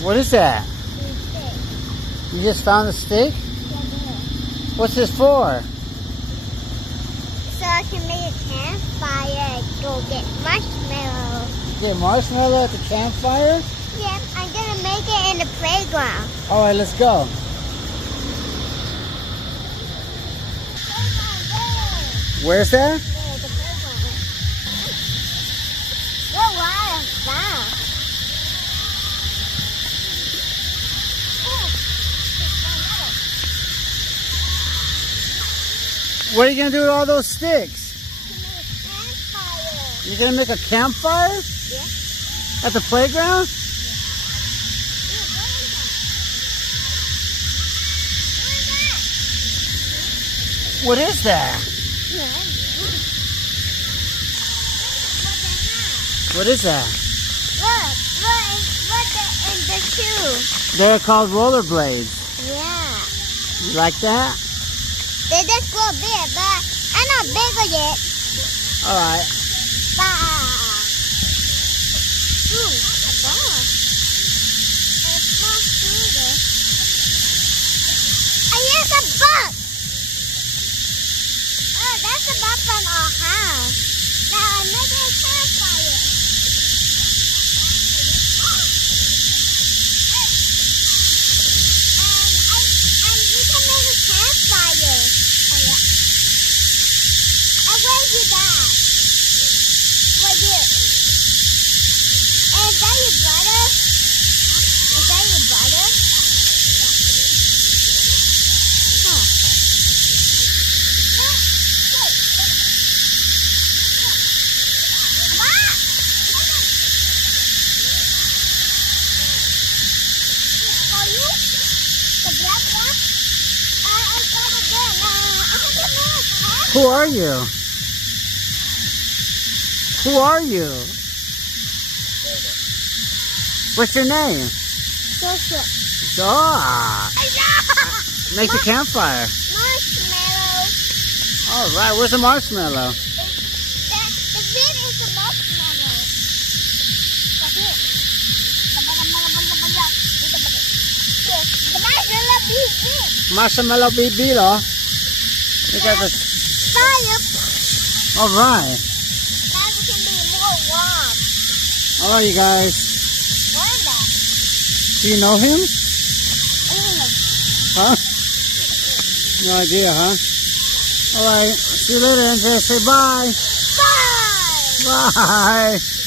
What is that? Stick. You just found a stick? Yeah. What's this for? So I can make a campfire and go get marshmallows. Get marshmallow at the campfire? Yeah, I'm gonna make it in the playground. All right, let's go. Where's that? There, the playground. What wild is that? What are you gonna do with all those sticks? Campfire. You're gonna make a campfire? Yeah. At the playground? What is that? What is that? Look in the shoe. They're called rollerblades. Yeah. You like that? They just grow big, but I'm not bigger yet. All right. Ooh, wow. It's not sweeter. I hear a bug. Oh, that's a bug from our house. Now I'm making a campfire. And we can make a campfire. Oh, yeah. And where's your dad? Right here. Is that your brother? Is that your brother? Huh. Are you the black one? I got it there. I don't know. Who are you? Who are you? What's your name? Joshua. Ah, make the campfire. Marshmallows. All right, where's the marshmallow? The green is the marshmallow. Right here. The marshmallow BB. Marshmallow BB, lo. You got the. Fire. All right. Now we can be more warm. All right, you guys. Wanda. Do you know him? Oh, Huh? No idea, huh? All right. See you later, Andrea. Say bye. bye. Bye.